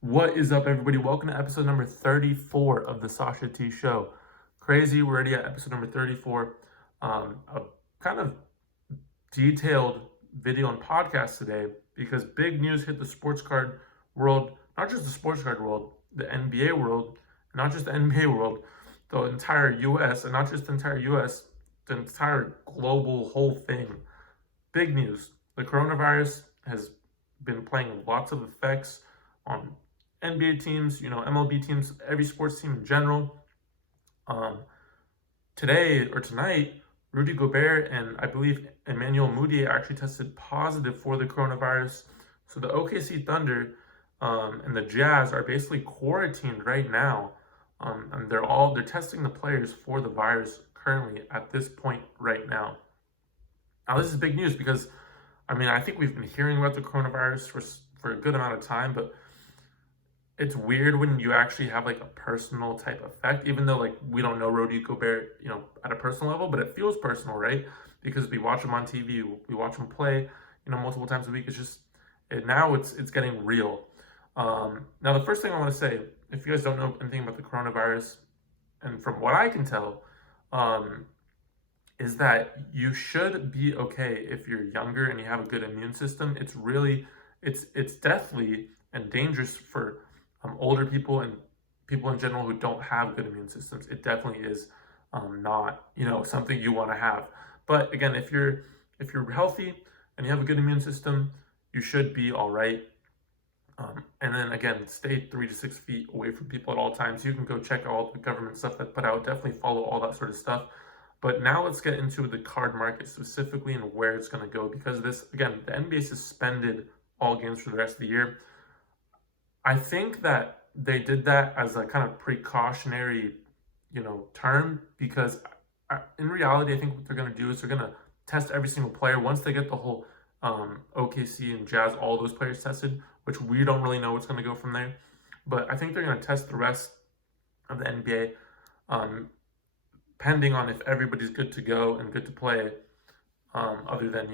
What is up, everybody? Welcome to episode number 34 of the Sasha T show. Crazy, we're already at episode number 34. A kind of detailed video and podcast today because big news hit the sports card world, not just the sports card world, the NBA world, not just the NBA world, the entire US, and not just the entire US, the entire global whole thing. Big news. The coronavirus has been playing lots of effects on NBA teams, MLB teams, every sports team in general. Um, Today or tonight, Rudy Gobert and I believe Emmanuel Mudiay actually tested positive for the coronavirus. So the OKC Thunder and the Jazz are basically quarantined right now, and they're testing the players for the virus currently at this point right now. Now this is big news because I think we've been hearing about the coronavirus for a good amount of time, but it's weird when you actually have like a personal type effect, even though like we don't know Rudy Gobert, at a personal level, but it feels personal, right? Because we watch him on TV, we watch him play, multiple times a week. It's just now it's getting real. Now the first thing I want to say, if you guys don't know anything about the coronavirus, and from what I can tell, um, is that you should be okay if you're younger and you have a good immune system. It's deathly and dangerous for older people and people in general who don't have good immune systems. It definitely is not something you want to have. But again, if you're healthy and you have a good immune system, you should be all right. And then again, stay 3 to 6 feet away from people at all times. You can go check out all the government stuff that put out. Definitely follow all that sort of stuff. But now let's get into the card market specifically and where it's going to go, because this, again, the NBA suspended all games for the rest of the year. I think that they did that as a kind of precautionary, term, because in reality, I think what they're going to do is they're going to test every single player once they get the whole OKC and Jazz, all those players tested, which we don't really know what's going to go from there. But I think they're going to test the rest of the NBA, pending on if everybody's good to go and good to play, other than,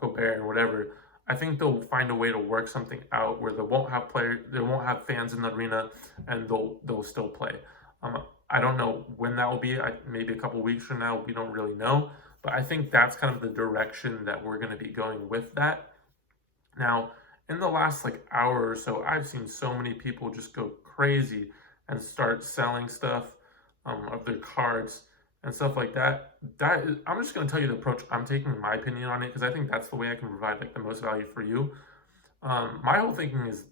Gobert and whatever. I think they'll find a way to work something out where they won't have fans in the arena, and they'll still play. I don't know when that will be. Maybe a couple weeks from now. We don't really know, but I think that's kind of the direction that we're going to be going with that. Now, in the last like hour or so, I've seen so many people just go crazy and start selling stuff, of their cards and stuff like that. I'm just going to tell you the approach I'm taking, my opinion on it, because I think that's the way I can provide like the most value for you. My whole thinking is,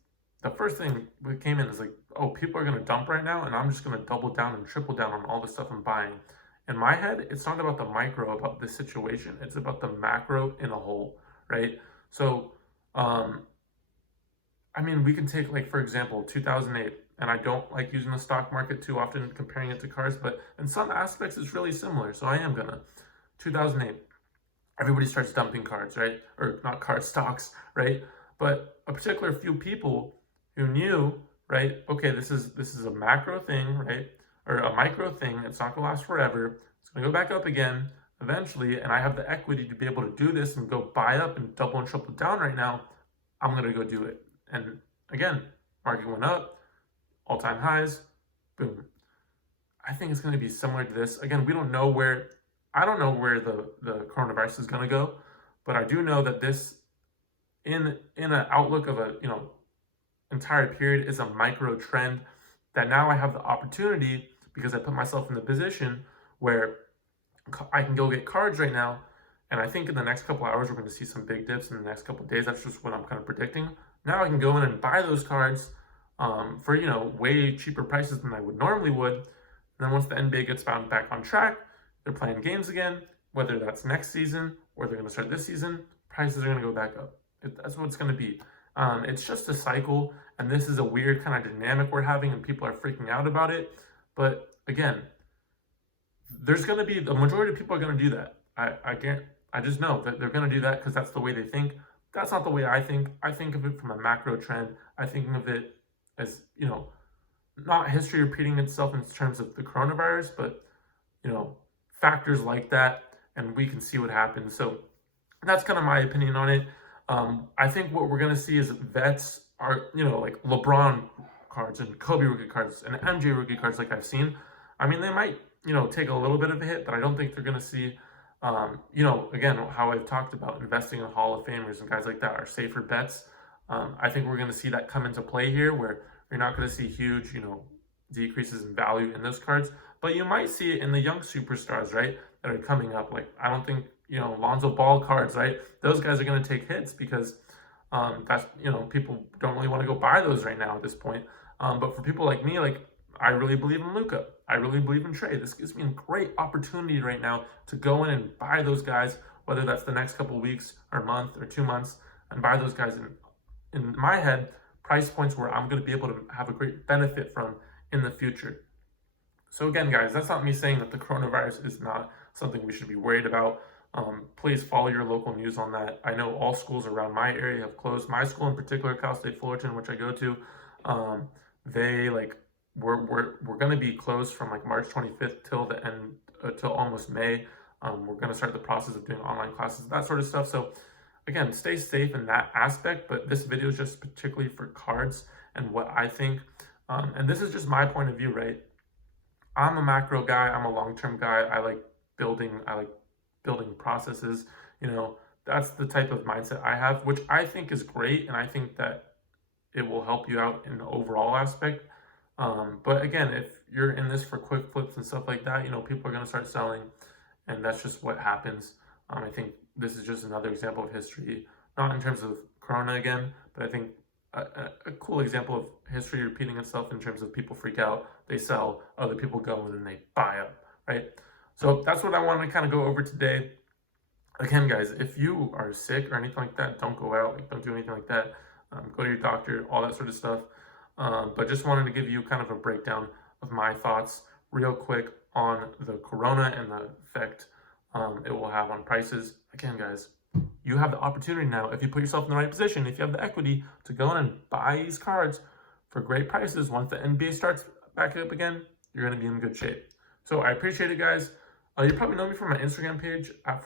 the first thing that came in is like, oh, people are going to dump right now, and I'm just going to double down and triple down on all the stuff I'm buying. In my head, it's not about the micro, about this situation. It's about the macro in a whole, right? So, we can take, like, for example, 2008, and I don't like using the stock market too often, comparing it to cars, but in some aspects, it's really similar. So I am gonna. 2008, everybody starts dumping cards, right? Or not cards, stocks, right? But a particular few people who knew, right? Okay, this is a macro thing, right? Or a micro thing. It's not gonna last forever. It's gonna go back up again eventually, and I have the equity to be able to do this and go buy up and double and triple down right now. I'm gonna go do it. And again, market went up, all-time highs, boom. I think it's going to be similar to this. Again, I don't know where the coronavirus is going to go, but I do know that this, in an outlook of a entire period, is a micro trend that now I have the opportunity, because I put myself in the position where I can go get cards right now. And I think in the next couple hours, we're going to see some big dips in the next couple of days. That's just what I'm kind of predicting. Now I can go in and buy those cards, for way cheaper prices than I would normally would. And then once the NBA gets bound back on track, they're playing games again, whether that's next season or they're going to start this season, prices are going to go back up. That's what it's going to be. It's just a cycle, and this is a weird kind of dynamic we're having, and people are freaking out about it. But again, there's going to be, the majority of people are going to do that. I just know that they're going to do that because that's the way they think. That's not the way I think. I think of it from a macro trend. I think of it as, not history repeating itself in terms of the coronavirus, but, factors like that, and we can see what happens. So that's kind of my opinion on it. I think what we're going to see is vets are, like LeBron cards and Kobe rookie cards and MJ rookie cards like I've seen, I mean, they might, take a little bit of a hit, but I don't think they're going to see, again, how I've talked about investing in Hall of Famers and guys like that are safer bets. I think we're going to see that come into play here where you're not going to see huge, decreases in value in those cards, but you might see it in the young superstars, right, that are coming up. Like, I don't think, Lonzo Ball cards, right, those guys are going to take hits because that's, people don't really want to go buy those right now at this point. But for people like me, like, I really believe in Luka. I really believe in Trey. This gives me a great opportunity right now to go in and buy those guys, whether that's the next couple of weeks or month or 2 months, and buy those guys in my head, price points where I'm going to be able to have a great benefit from in the future. So again, guys, that's not me saying that the coronavirus is not something we should be worried about. Please follow your local news on that. I know all schools around my area have closed. My school in particular, Cal State Fullerton, which I go to, we're going to be closed from like March 25th till the end, till almost May. We're going to start the process of doing online classes, that sort of stuff. So again, stay safe in that aspect, but this video is just particularly for cards and what I think. And this is just my point of view, right? I'm a macro guy. I'm a long-term guy. I like building processes. That's the type of mindset I have, which I think is great. And I think that it will help you out in the overall aspect. But again, if you're in this for quick flips and stuff like that, people are going to start selling, and that's just what happens. I think this is just another example of history, not in terms of Corona again, but I think a cool example of history repeating itself in terms of people freak out, they sell, other people go in and they buy up, right? So that's what I wanted to kind of go over today. Again, guys, if you are sick or anything like that, don't go out, like, don't do anything like that. Go to your doctor, all that sort of stuff. But just wanted to give you kind of a breakdown of my thoughts real quick on the Corona and the effect it will have on prices. Again, guys, you have the opportunity now, if you put yourself in the right position, if you have the equity to go in and buy these cards for great prices. Once the NBA starts back up again, you're going to be in good shape. So I appreciate it, guys. You probably know me from my Instagram page at